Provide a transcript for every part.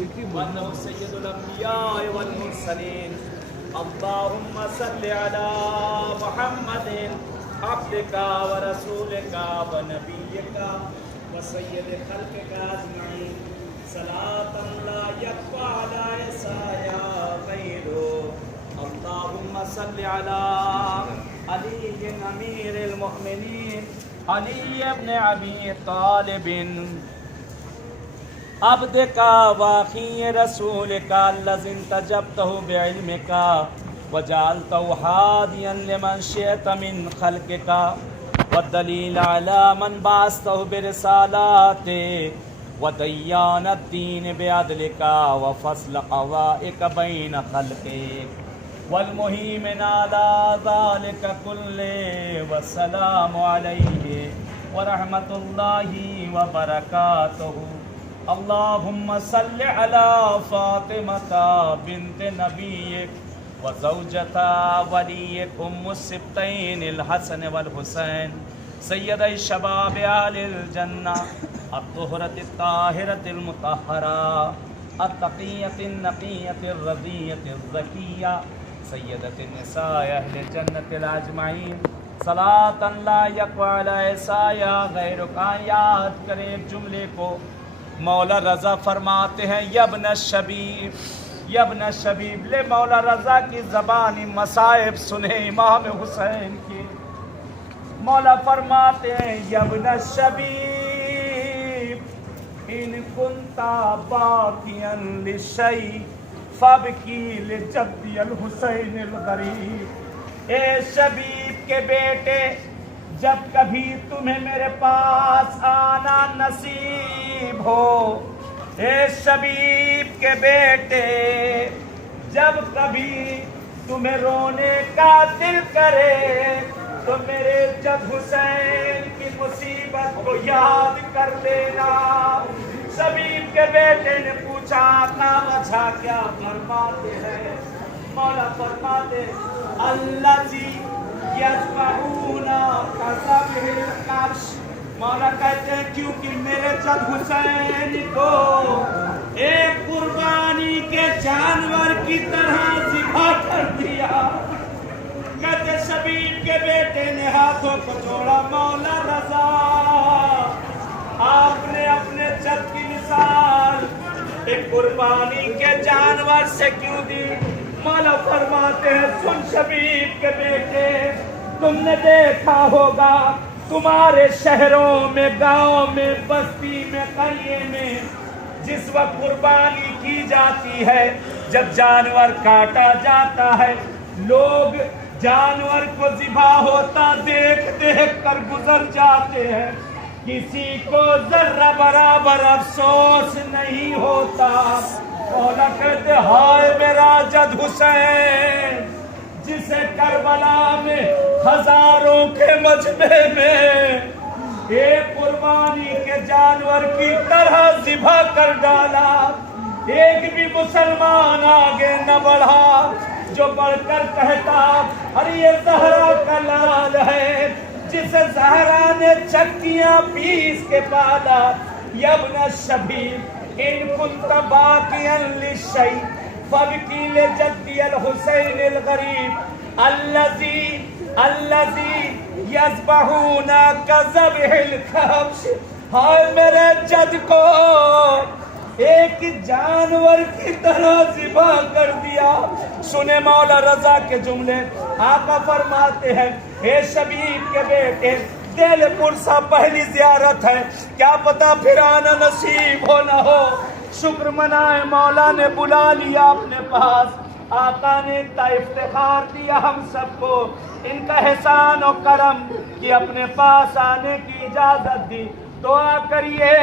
وأنه سيد الأنبياء والمرسلين. اللهم صل على محمد عبدك ورسولك ونبيك وسيد خلقك أجمعين صلاة لا يخفى على يسايا غيره. اللهم صل على علي أمير المؤمنين علي بن أبي طالب عبدك واخي رسولك الذي انتجبته بعلمك وجعلته هاديا لمن شئت من خلقك والدليل على من بعثته برسالاته وديان الدين بعدلك وفصل قضائك بين خلقك والمهيمن على ذلك كله. والسلام عليه ورحمة الله وبركاته. اللهم صل على فاطمة بنت نبيك وزوجة وليك أم السبتين الحسن والحسين سيدي شباب أهل الجنة الطهرة الطاهرة المطهرة التقية النقية الرضية الزكية سيدة النساء أهل الجنة الأجمعين. صلاة لا يقوى على عیسایا غیرک. یاد کریں ایک جملے کو. مولا رضا فرماتے ہیں یبن الشبیب یبن الشبیب. لے مولا رضا کی زبانی مصائب سنے امام حسین کی. مولا فرماتے ہیں یبن الشبیب ان کنتا باقیا للشیء فابکی لجدی الحسین الغریب. اے شبیب کے بیٹے جب کبھی تمہیں میرے پاس آنا نصیب ہو. اے شبیب کے بیٹے جب کبھی تمہیں رونے کا دل کرے تو میرے جد حسین کی مصیبت کو یاد کر لینا. شبیب کے بیٹے نے پوچھا آقا وجہ کیا؟ فرماتے ہیں مولا فرماتے الذی یذبحون کذبح الکبش. مولا کہتے ہیں کیونکہ میرے جد حسین کو ایک قربانی کے جانور کی طرح ذبح کر دیا. کہتے شبیب کے بیٹے نے ہاتھوں کو جوڑا مولا رضا آپ نے اپنے جد کی مثال ایک قربانی کے جانور سے کیوں دی؟ مولا فرماتے ہیں سن شبیب کے بیٹے تم نے دیکھا ہوگا تمہارے شہروں میں گاؤں میں بستی میں قریے میں جس وقت قربانی کی جاتی ہے جب جانور کاٹا جاتا ہے لوگ جانور کو ذبح ہوتا دیکھ دیکھ کر گزر جاتے ہیں. کسی کو ذرہ برابر افسوس نہیں ہوتا. مولا کہتے ہائے میرا جد حسین جسے کربلا میں ہزاروں کے مجمع میں ایک قربانی کے جانور کی طرح ذبح کر ڈالا. ایک بھی مسلمان آگے نہ بڑھا جو بڑھ کر کہتا ارے یہ زہرا کا لال ہے جسے زہرا نے چکیاں پیس کے پالا. یبن الشبیب ان کنت باقیا للشیء فابکی لجدی الحسین الغریب الذی یذبحون کذبح الکبش. ہائے میرے جد کو ایک جانور کی طرح ذبح کر دیا. سنے مولا رضا کے جملے. آقا فرماتے ہیں اے شبیب کے بیٹے دل پرسا پہلی زیارت ہے کیا پتا پھر آنا نصیب ہو نہ ہو. شکر منائے مولا نے بلا لیا اپنے پاس. آقا نے اتنا افتخار دیا ہم سب کو ان کا احسان و کرم کہ اپنے پاس آنے کی اجازت دی. دعا کریے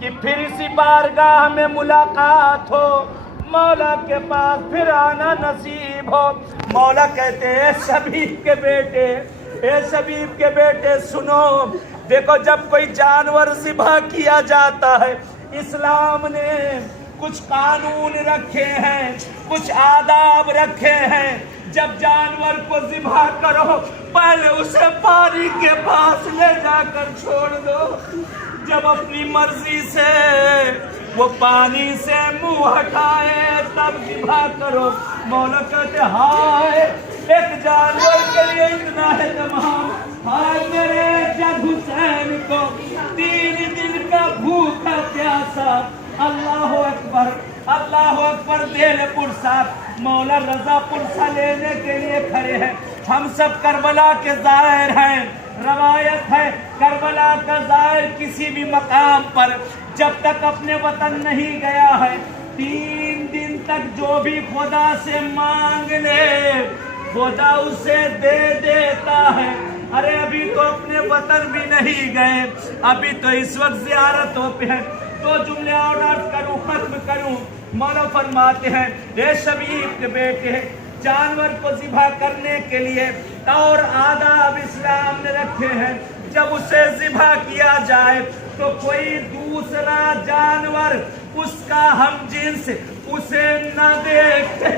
کہ پھر اسی بارگاہ میں ملاقات ہو مولا کے پاس پھر آنا نصیب ہو. مولا کہتے ہیں اے شبیب کے بیٹے اے شبیب کے بیٹے سنو. دیکھو جب کوئی جانور ذبح کیا جاتا ہے اسلام نے کچھ قانون رکھے ہیں کچھ آداب رکھے ہیں. جب جانور کو ذبح کرو پہلے اسے پانی کے پاس لے جا کر چھوڑ دو. جب اپنی مرضی سے وہ پانی سے منہ ہٹائے تب ذبح کرو. مولا کہتے ہائے ایک جانور کے لیے اتنا ہے تمام. ہائے میرے جد حسین کو 3 دن کا بھوکا پیاسا. اللہ اکبر اللہ اکبر. دل پرسا مولا رضا پرسا لینے کے لیے کھڑے ہیں. ہم سب کربلا کے زائر ہیں. روایت ہے کربلا کا زائر کسی بھی مقام پر جب تک اپنے وطن نہیں گیا ہے 3 دن تک جو بھی خدا سے مانگ لے خدا اسے دے دیتا ہے. ارے ابھی تو اپنے وطن بھی نہیں گئے, ابھی تو اس وقت زیارتوں پہ ہیں. تو جملے اور عرض کروں ختم کروں. مولا فرماتے ہیں اے شبیب کے بیٹے, جانور کو ذبح کرنے کے لیے اور آداب اسلام نے رکھے ہیں. جب اسے ذبح کیا جائے تو کوئی دوسرا جانور اس کا ہم جنس اسے نہ دیکھے,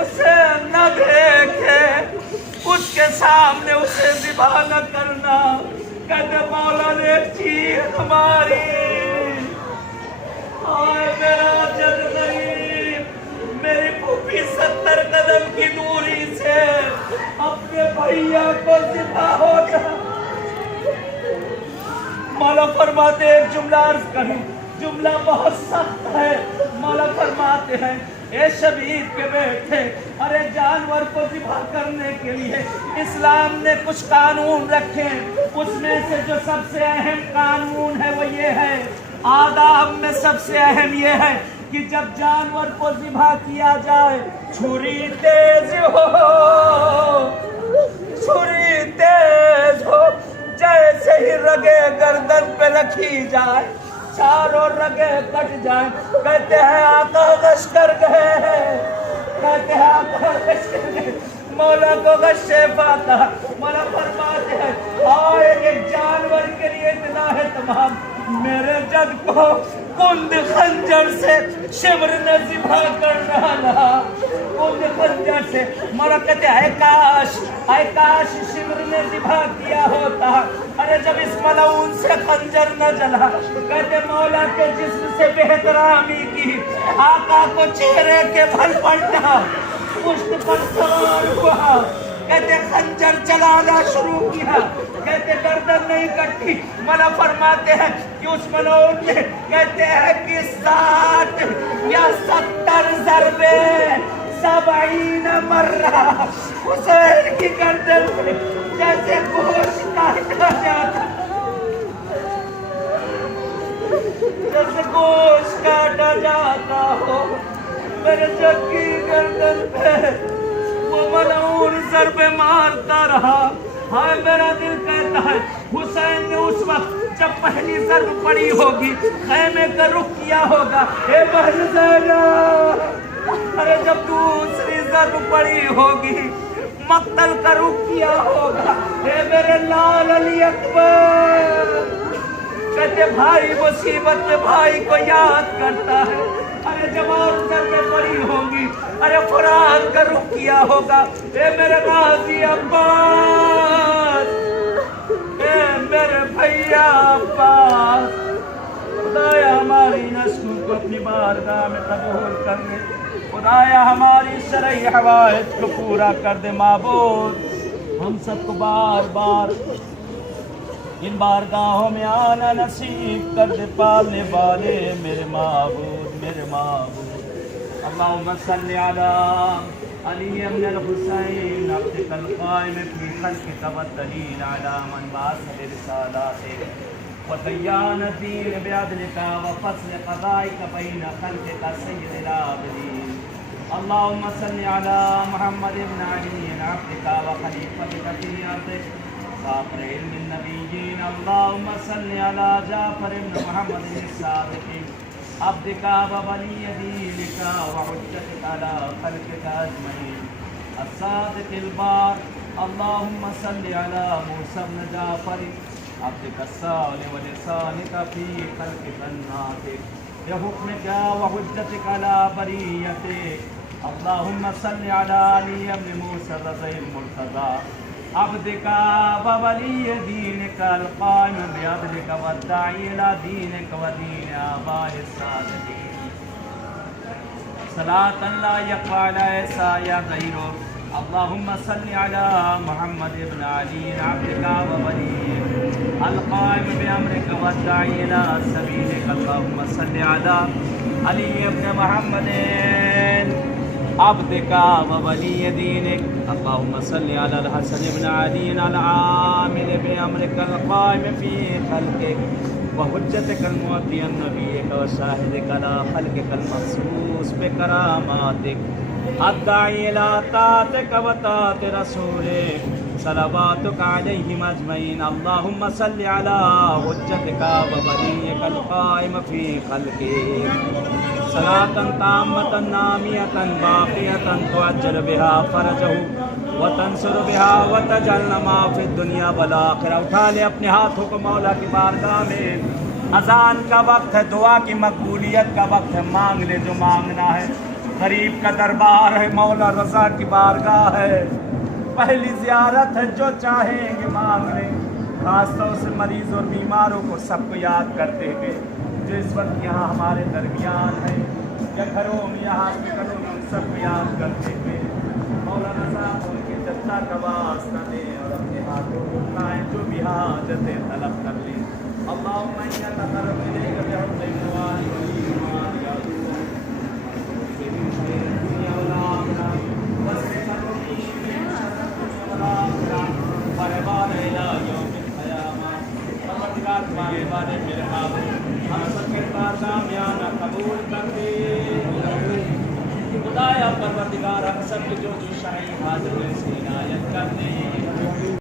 اسے نہ دیکھے, اس کے سامنے اسے ذبح نہ کرنا. کہتے مولا نے چیخ ماری, آئے میرا جد غریب, میری پھوپھی 70 قدم کی دوری سے اپنے بھیا کو ذبح ہوتا. مولا فرماتے ایک جملہ عرض کروں, جملہ بہت سخت ہے. مولا فرماتے ہیں اے شبیب کے بیٹے, ارے جانور کو ذبح کرنے کے لیے اسلام نے کچھ قانون رکھے. اس میں سے جو سب سے اہم قانون ہے وہ یہ ہے, آداب میں سب سے اہم یہ ہے کہ جب جانور کو ذبح کیا جائے چھری تیز ہو, چھری تیز ہو. جیسے ہی رگے گردن پہ رکھی جائے چاروں رگے کٹ جائیں. کہتے ہیں آقا غش کر گئے ہیں, کہتے ہیں آقا غش کر گئے. مولا کو غشے پاتا. مولا فرماتے ہیں آئے ایک جانور کے لیے اتنا ہے تمام. میرے جد کو کند خنجر سے شمر نے ذبح کر ڈالا, کند خنجر سے. مولا کہتے ہیں اے کاش شمر نے ذبح کیا ہوتا. ارے جب اس ملعون سے خنجر نہ جلا, کہتے مولا کے جسم سے بہترامی کی, آقا کو چہرے کے بھل پڑنا, پشت پر سوار ہوا. کہتے خنجر چلانا شروع کیا, کہتے گردن نہیں کٹی. مولا فرماتے ہیں کہ اس ملعون نے کہتے ہیں کہ 60 یا 70 ضربے 70 مرہ حسین کی گردن میں جیسے گوشت کاٹا جاتا, جیسے گوشت کاٹا جاتا ہو. میرے جد کی گردن پہ وہ ملعون ضربے مارتا رہا. ہائے میرا دل کہتا ہے حسین نے اس وقت جب پہلی ضرب پڑی ہوگی خیمے کا رخ کیا ہوگا, اے بہن زینب. ارے جب دوسری ضرب پڑی ہوگی مقتل کا رخ کیا ہوگا, اے میرے لال علی اکبر. کہتے بھائی مصیبت میں بھائی کو یاد کرتا ہے. ارے جب اور ضربیں پڑی ہوں گی, ارے قرآن کا رخ کیا ہوگا, اے میرے غازی عباس, اے میرے بھیا عباس. خدایا ہماری نسل کو اپنی بارگاہ میں قبول کر لے. خدایا ہماری شرعی حوائج کو پورا کر دے. معبود ہم سب کو بار بار ان بارگاہوں میں آنا نصیب کر دے. پالنے والے میرے معبود, میرے معبود. اللہم صلی علی علی بن الحسین عبدک القائم فی خلقک والدلیل علی من بعث برسالاتک وبیان الدین بعدلک وفصل قضائک بین خلقک سید العابدین. اللہم صلی علی محمد بن علی عبدک وخلیفتک فی ارضک فاخر علم النبیین. اللہم صلی علی جعفر بن محمد الصادق عبدک وولی دینک وحجتک علی خلقک اجمعین الصادق البار. اللہم صلی علی موسیٰ بن جعفر عبدک الصالح ولسانک فی خلقک الناطق بحکمک وحجتک علی بریتک. اللہم صلی علی علی بن موسیٰ الرضی المرتضی عبدك وولي دينك القائم بعدلك والداعي إلى دينك ودين آبائه الصالحين صلاة لا يقوى على سايا غيره. اللهم صل على محمد بن علي عبدك ووليك القائم بأمرك والداعي إلى سبيلك. اللهم صل على علي بن محمد عبدك وولي دينك. اللهم صل على الحسن بن علي العامل بأمرك القائم في خلقك وحجتك المؤدي نبيك وشاهدك على خلقك المخصوص بكراماتك الداعي إلى طاعتك وطاعة رسولك صلواتك عليهم أجمعين. اللهم صل على حجتك ووليك القائم في خلقك صلاة تامة نامية باقية تعجل بها فرجه وتنصر بها وتجعل ما في الدنيا والآخرة. اٹھا لے اپنے ہاتھوں کو مولا کی بارگاہ میں. اذان کا وقت ہے، دعا کی مقبولیت کا وقت ہے. مانگ لے جو مانگنا ہے. غریب کا دربار ہے، مولا رضا کی بارگاہ ہے. پہلی زیارت ہے، جو چاہیں گے مانگ لیں. خاص طور سے مریض اور بیماروں کو سب کو یاد کرتے ہوئے جو اس وقت یہاں ہمارے درمیان ہے یا گھروں میں یا ہاسپٹلوں میں، ان سب کو یاد کرتے ہوئے مولا رضا ان کے جتنا کا واسطہ دے اور اپنے ہاتھوں کو اٹھائیں جو بھی حاجتیں طلب کر لیں. اللهم إنا نتقرب إليك بحب الإخوان والإيمان يا الله من خير الدنيا والآخرة واصرف المقيم من شر الدنيا والآخرة وربنا إلى يوم القيامة. پروردگار تمہارے بارے میرے باب ہم سب کے پاس کامیابی قبول کر دے. خدایا پروردگار ہم سب کے جو شاہی حاضر سے عنایت کر دے.